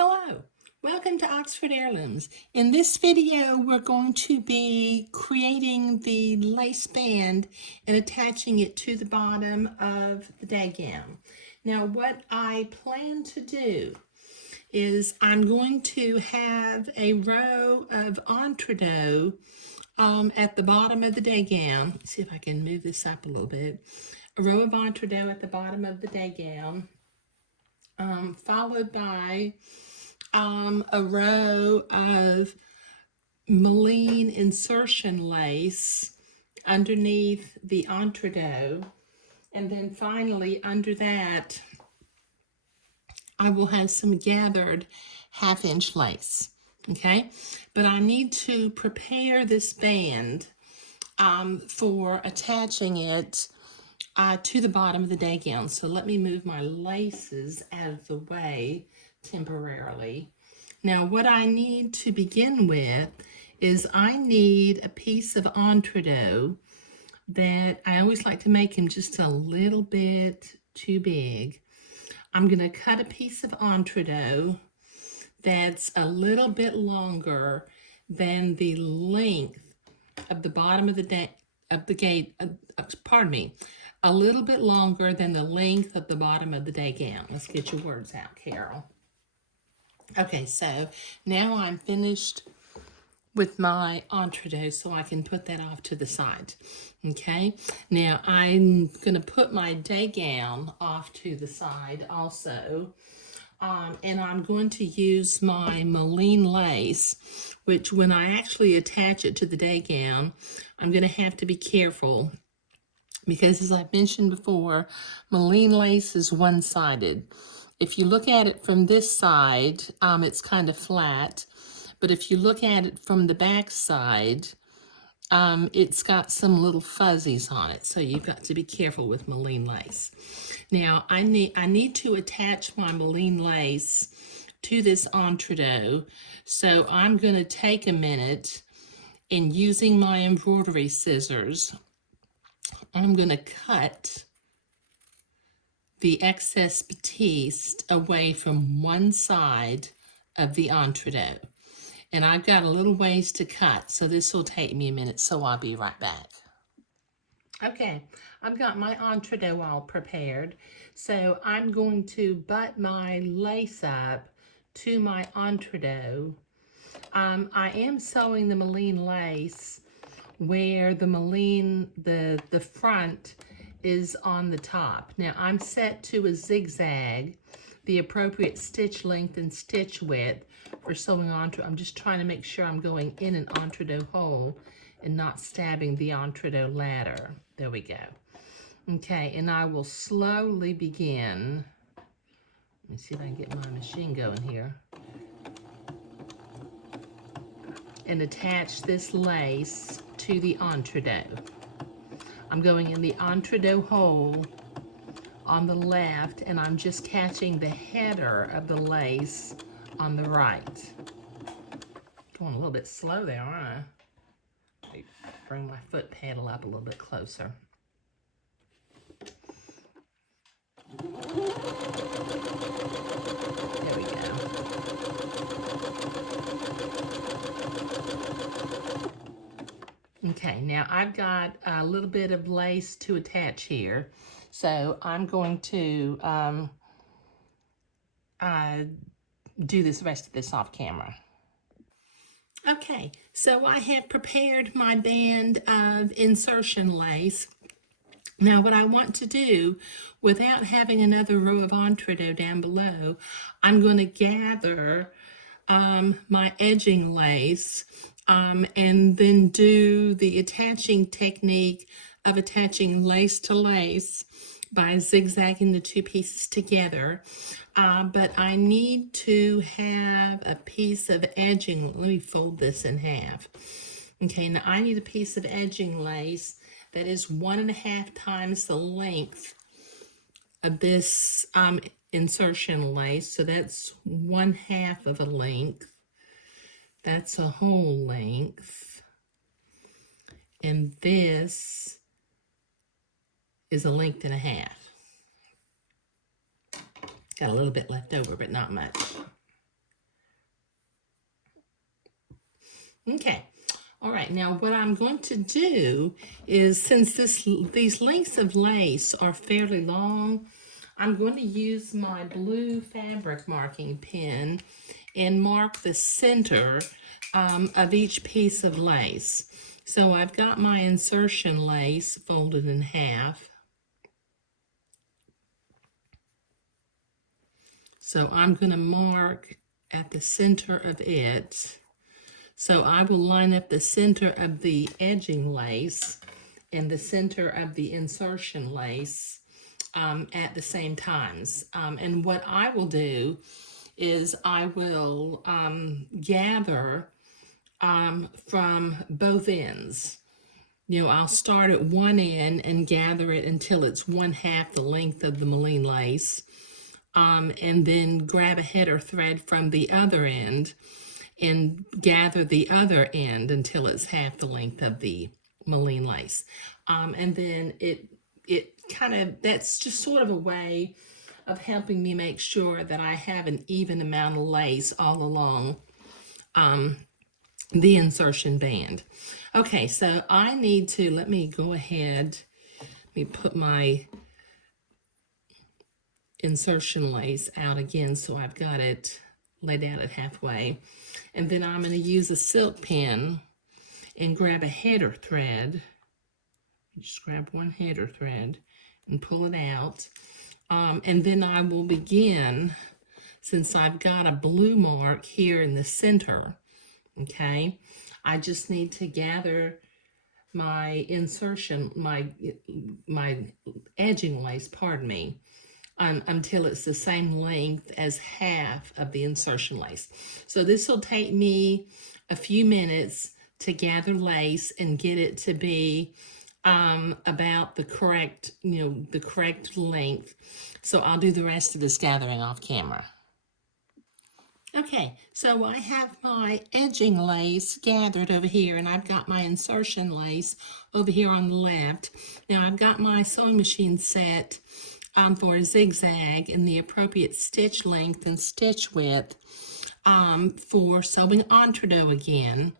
Hello, welcome to Oxford Heirlooms. In this video, we're going to be creating the lace band and attaching it to the bottom of the day gown. Now, what I plan to do is I'm going to have a row of entree at the bottom of the day gown. Let's see if I can move this up a little bit. A row of entree at the bottom of the day gown, followed by a row of Moline insertion lace underneath the entree, and then finally under that I will have some gathered 1/2 inch lace. Okay, but I need to prepare this band for attaching it to the bottom of the day gown. So let me move my laces out of the way temporarily. Now what I need to begin with is I need a piece of entree that I always like to make him just a little bit too big. I'm going to cut a piece of entree that's a little bit longer than the length of the bottom of the a little bit longer than the length of the bottom of the day gown. Let's get your words out, Carol. Okay, so now I'm finished with my entree, so I can put that off to the side. Okay, now I'm gonna put my day gown off to the side also. And I'm going to use my Moline lace, which when I actually attach it to the day gown, I'm going to have to be careful because, as I've mentioned before, Moline lace is one-sided. If you look at it from this side, it's kind of flat, but if you look at it from the back side, it's got some little fuzzies on it, so you've got to be careful with Moline lace. Now, I need to attach my Moline lace to this entree, so I'm going to take a minute and using my embroidery scissors, I'm going to cut the excess batiste away from one side of the entree. And I've got a little ways to cut, so this will take me a minute, so I'll be right back. Okay, I've got my entree all prepared, so I'm going to butt my lace up to my entree. I am sewing the Moline lace where the Moline, the front is on the top. Now I'm set to a zigzag, the appropriate stitch length and stitch width for sewing entree. I'm just trying to make sure I'm going in an entree hole and not stabbing the entree ladder. There we go. Okay, and I will slowly begin. Let me see if I can get my machine going here. And attach this lace to the entree. I'm going in the entree hole on the left, and I'm just catching the header of the lace on the right. Going a little bit slow there, aren't I? Bring my foot pedal up a little bit closer. There we go. Okay, now I've got a little bit of lace to attach here, so I'm going to do this rest of this off camera. Okay, so I have prepared my band of insertion lace. Now what I want to do, without having another row of entree down below, I'm going to gather my edging lace and then do the attaching technique of attaching lace to lace by zigzagging the two pieces together. But I need to have a piece of edging. Let me fold this in half. Okay, now I need a piece of edging lace that is 1.5 times the length of this insertion lace. So that's 1/2 of a length. That's a whole length. And this is 1.5 lengths. Got a little bit left over, but not much. Okay. All right, now what I'm going to do is, since these lengths of lace are fairly long, I'm going to use my blue fabric marking pen and mark the center of each piece of lace. So I've got my insertion lace folded in half. So I'm going to mark at the center of it. So I will line up the center of the edging lace and the center of the insertion lace at the same times. And what I will do is I will gather from both ends. You know, I'll start at one end and gather it until it's 1/2 the length of the Moline lace, and then grab a header thread from the other end and gather the other end until it's half the length of the Moline lace. And then it kind of, that's just sort of a way of helping me make sure that I have an even amount of lace all along the insertion band. Okay, so I need to, let me go ahead, let me put my insertion lace out again so I've got it laid out at halfway. And then I'm going to use a silk pin and grab a header thread. Just grab one header thread and pull it out. And then I will begin, since I've got a blue mark here in the center, okay, I just need to gather my insertion, my edging lace, pardon me, until it's the same length as half of the insertion lace. So this will take me a few minutes to gather lace and get it to be about the correct, the correct length. So I'll do the rest of this gathering off camera. Okay, so I have my edging lace gathered over here, and I've got my insertion lace over here on the left. Now I've got my sewing machine set for a zigzag and the appropriate stitch length and stitch width for sewing entredeaux again,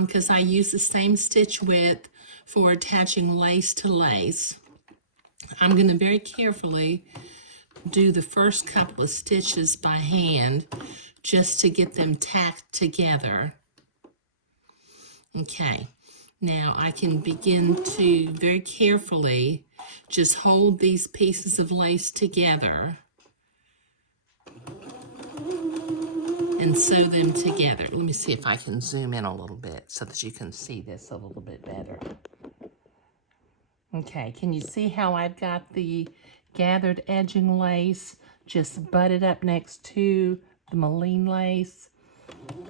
because I use the same stitch width for attaching lace to lace. I'm going to very carefully do the first couple of stitches by hand just to get them tacked together. Okay, now I can begin to very carefully just hold these pieces of lace together and sew them together. Let me see if I can zoom in a little bit so that you can see this a little bit better. Okay, can you see how I've got the gathered edging lace just butted up next to the Moline lace?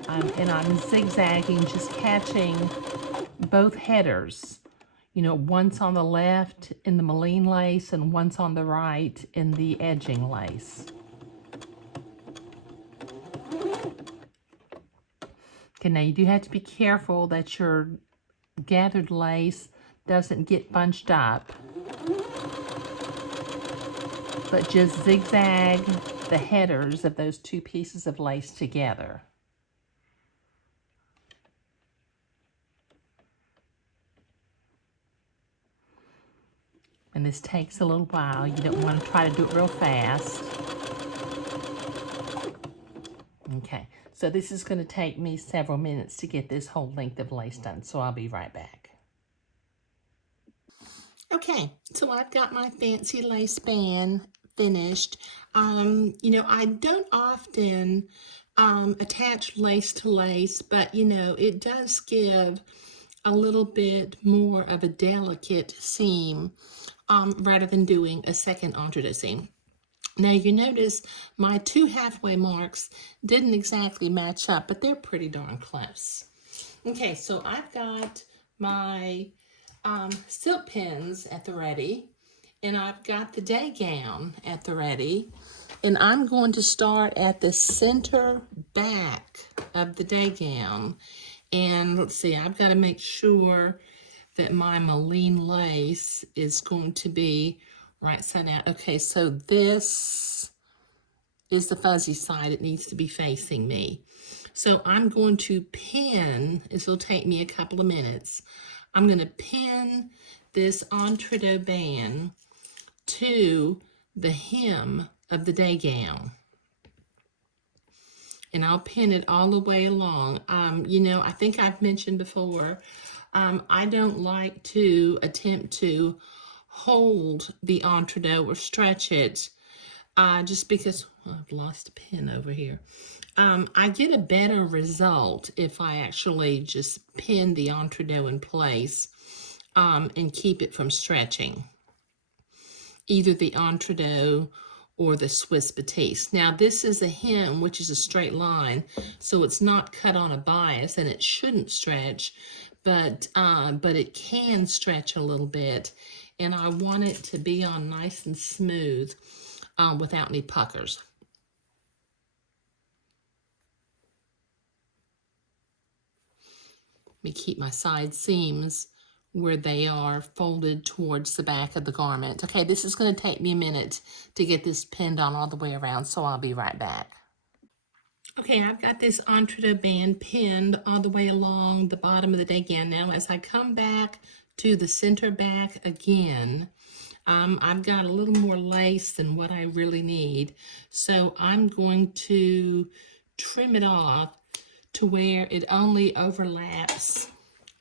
And I'm zigzagging, just catching both headers. You know, once on the left in the Moline lace and once on the right in the edging lace. Okay, now you do have to be careful that your gathered lace doesn't get bunched up, but just zigzag the headers of those two pieces of lace together. And this takes a little while. You don't want to try to do it real fast. Okay, so this is going to take me several minutes to get this whole length of lace done, so I'll be right back. Okay, so I've got my fancy lace band finished. You know, I don't often attach lace to lace, but you know, it does give a little bit more of a delicate seam rather than doing a second entredeaux seam. Now you notice my two halfway marks didn't exactly match up, but they're pretty darn close. Okay, so I've got my silk pins at the ready, and I've got the day gown at the ready, and I'm going to start at the center back of the day gown. And let's see, I've got to make sure that my Moline lace is going to be right side out. Okay, so this is the fuzzy side. It needs to be facing me. So I'm going to pin, this will take me a couple of minutes. I'm going to pin this entrecôte band to the hem of the day gown. And I'll pin it all the way along. You know, I think I've mentioned before, I don't like to attempt to hold the entrecôte or stretch it, just because, well, I've lost a pin over here. I get a better result if I actually just pin the entrecôte in place and keep it from stretching, either the entrecôte or the Swiss batiste. Now this is a hem, which is a straight line, so it's not cut on a bias, and it shouldn't stretch, but it can stretch a little bit, and I want it to be on nice and smooth without any puckers. Let me keep my side seams where they are folded towards the back of the garment. Okay, this is going to take me a minute to get this pinned on all the way around, so I'll be right back. Okay, I've got this entrecôte band pinned all the way along the bottom of the day gown. Now, as I come back to the center back again, I've got a little more lace than what I really need, so I'm going to trim it off to where it only overlaps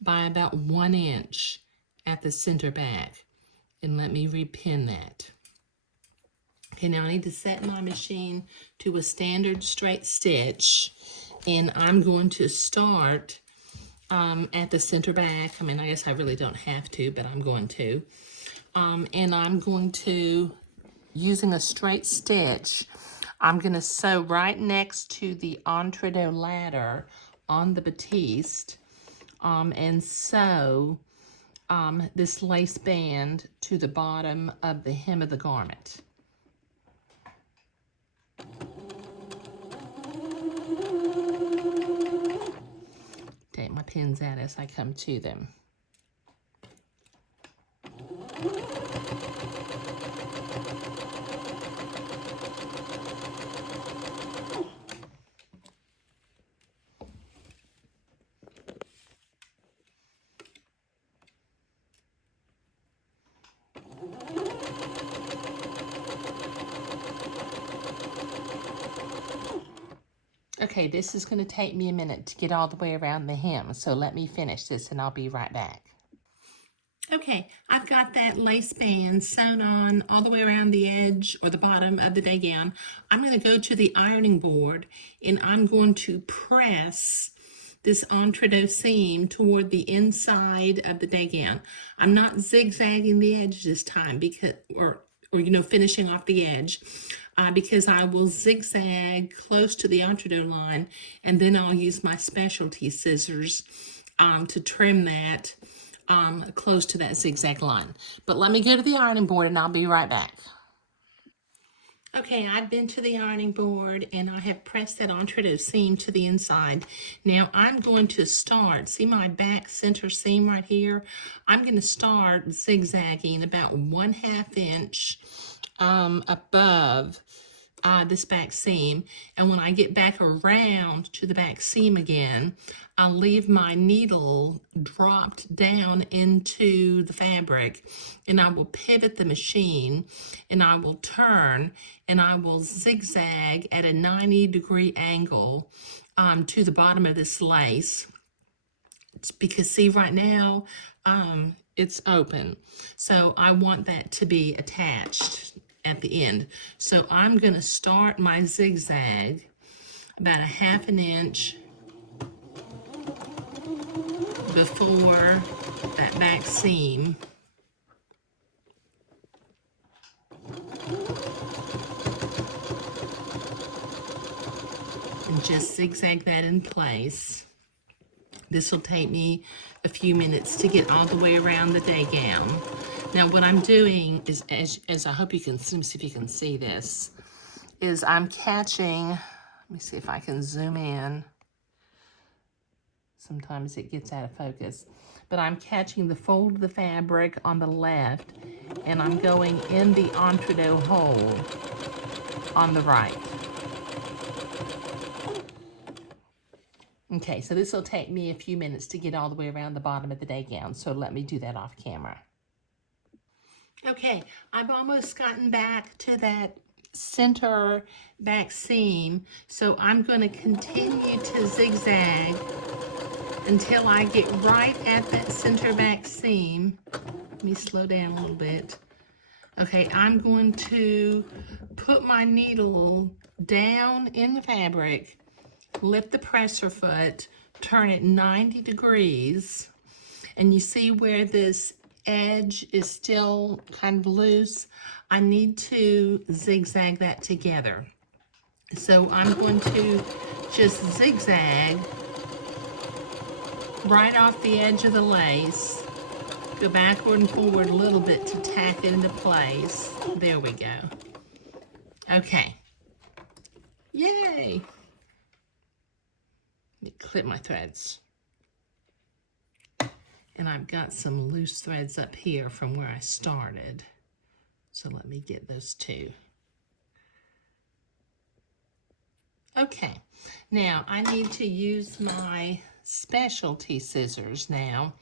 by about 1 inch at the center back. And let me repin that. Okay, now I need to set my machine to a standard straight stitch, and I'm going to start at the center back. I mean, I guess I really don't have to, but I'm going to. And I'm going to, using a straight stitch, I'm going to sew right next to the entrecôte ladder on the batiste, and sew this lace band to the bottom of the hem of the garment. Take my pins out as I come to them. Okay, this is going to take me a minute to get all the way around the hem, so let me finish this and I'll be right back. Okay, I've got that lace band sewn on all the way around the edge or the bottom of the day gown. I'm going to go to the ironing board and I'm going to press this entrecôte seam toward the inside of the day gown. I'm not zigzagging the edge this time because, or you know, finishing off the edge, because I will zigzag close to the entrecôte line, and then I'll use my specialty scissors to trim that close to that zigzag line. But let me go to the ironing board and I'll be right back. Okay, I've been to the ironing board and I have pressed that entrecôte seam to the inside. Now I'm going to start, see my back center seam right here? I'm going to start zigzagging about 1/2 inch above this back seam, and when I get back around to the back seam again, I'll leave my needle dropped down into the fabric, and I will pivot the machine, and I will turn, and I will zigzag at a 90-degree angle to the bottom of this lace. It's because see right now it's open, so I want that to be attached at the end. So I'm going to start my zigzag about 1/2 inch before that back seam, and just zigzag that in place. This will take me a few minutes to get all the way around the day gown. Now what I'm doing is, as I hope you can see if you can see this, is I'm catching, let me see if I can zoom in. Sometimes it gets out of focus. But I'm catching the fold of the fabric on the left, and I'm going in the entrecôte hole on the right. Okay, so this will take me a few minutes to get all the way around the bottom of the day gown, so let me do that off camera. Okay, I've almost gotten back to that center back seam, so I'm going to continue to zigzag until I get right at that center back seam. Let me slow down a little bit. Okay, I'm going to put my needle down in the fabric, lift the presser foot, turn it 90 degrees, and you see where this edge is still kind of loose? I need to zigzag that together. So I'm going to just zigzag right off the edge of the lace, go backward and forward a little bit to tack it into place. There we go. Okay. Yay! Let me clip my threads. And I've got some loose threads up here from where I started. So let me get those too. Okay, now I need to use my specialty scissors now.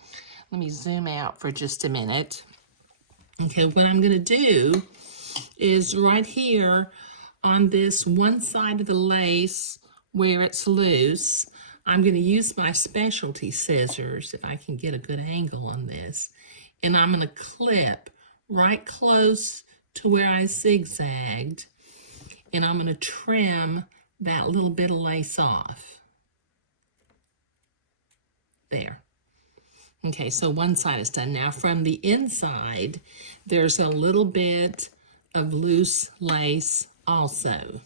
Let me zoom out for just a minute. Okay, what I'm going to do is right here on this one side of the lace where it's loose, I'm going to use my specialty scissors, if I can get a good angle on this, and I'm going to clip right close to where I zigzagged, and I'm going to trim that little bit of lace off. There. Okay, so one side is done. Now from the inside, there's a little bit of loose lace also.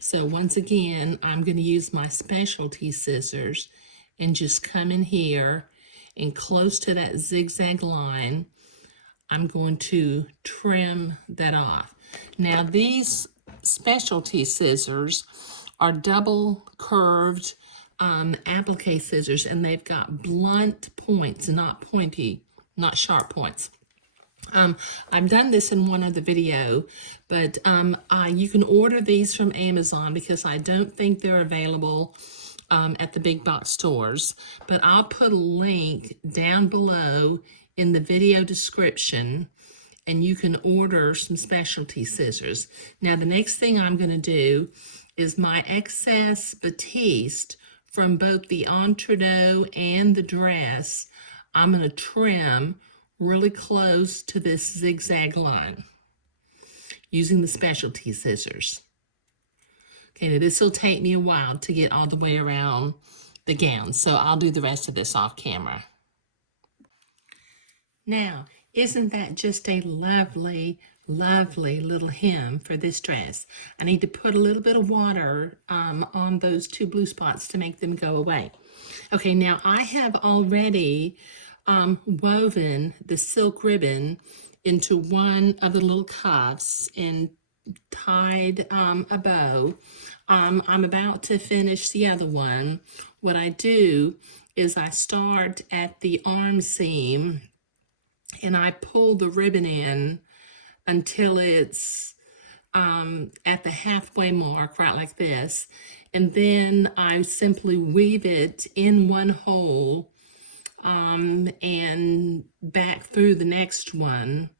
So once again, I'm going to use my specialty scissors and just come in here and close to that zigzag line, I'm going to trim that off. Now these specialty scissors are double curved applique scissors, and they've got blunt points, not pointy, not sharp points. I've done this in one other video, but you can order these from Amazon because I don't think they're available at the big box stores. But I'll put a link down below in the video description, and you can order some specialty scissors. Now, the next thing I'm going to do is my excess batiste from both the entree and the dress, I'm going to trim really close to this zigzag line using the specialty scissors. Okay, now this will take me a while to get all the way around the gown, so I'll do the rest of this off camera. Now, isn't that just a lovely, lovely little hem for this dress? I need to put a little bit of water on those two blue spots to make them go away. Okay, now I have already woven the silk ribbon into one of the little cuffs and tied a bow. I'm about to finish the other one. What I do is I start at the arm seam and I pull the ribbon in until it's at the halfway mark, right like this. And then I simply weave it in one hole and back through the next one.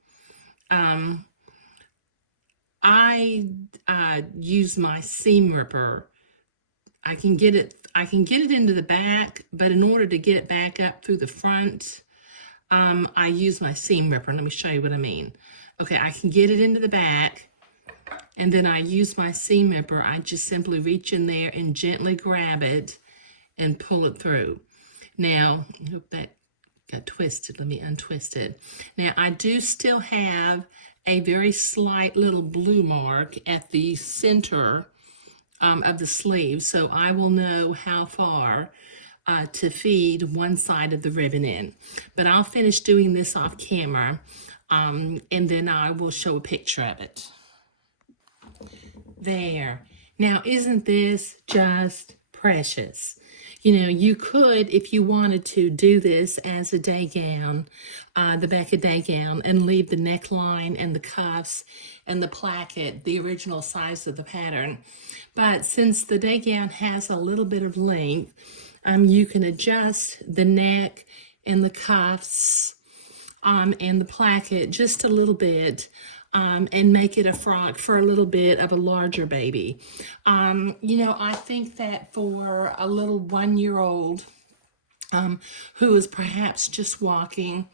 I use my seam ripper. I can get it into the back, but in order to get it back up through the front, I use my seam ripper. Let me show you what I mean. Okay, I can get it into the back, and then I use my seam ripper. I just simply reach in there and gently grab it and pull it through. Now, I hope that got twisted. Let me untwist it. Now, I do still have a very slight little blue mark at the center of the sleeve, so I will know how far to feed one side of the ribbon in. But I'll finish doing this off camera, and then I will show a picture of it. There. Now, isn't this just precious? You know, you could, if you wanted to, do this as a day gown, the Becca day gown, and leave the neckline and the cuffs and the placket the original size of the pattern. But since the day gown has a little bit of length, You can adjust the neck and the cuffs and the placket just a little bit, and make it a frock for a little bit of a larger baby. I think that for a little 1-year-old who is perhaps just walking,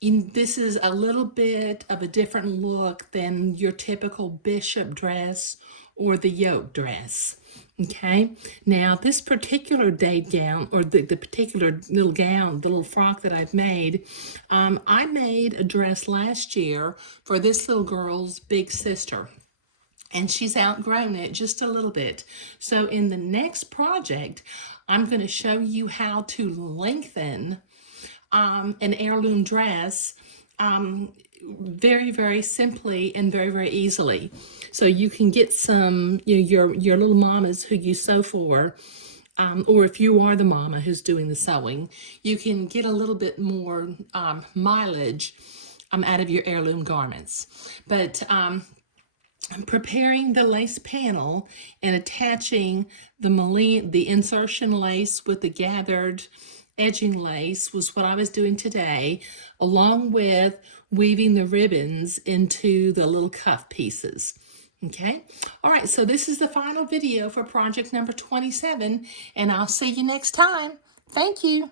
this is a little bit of a different look than your typical bishop dress or the yoke dress. Okay, now this particular day gown, or the particular little gown, the little frock that I've made, I made a dress last year for this little girl's big sister, and she's outgrown it just a little bit. So in the next project, I'm going to show you how to lengthen an heirloom dress very, very simply and very, very easily. So you can get some, your little mamas who you sew for, or if you are the mama who's doing the sewing, you can get a little bit more mileage out of your heirloom garments. But preparing the lace panel and attaching the insertion lace with the gathered edging lace was what I was doing today, along with weaving the ribbons into the little cuff pieces. Okay, all right, so this is the final video for project number 27, and I'll see you next time. Thank you.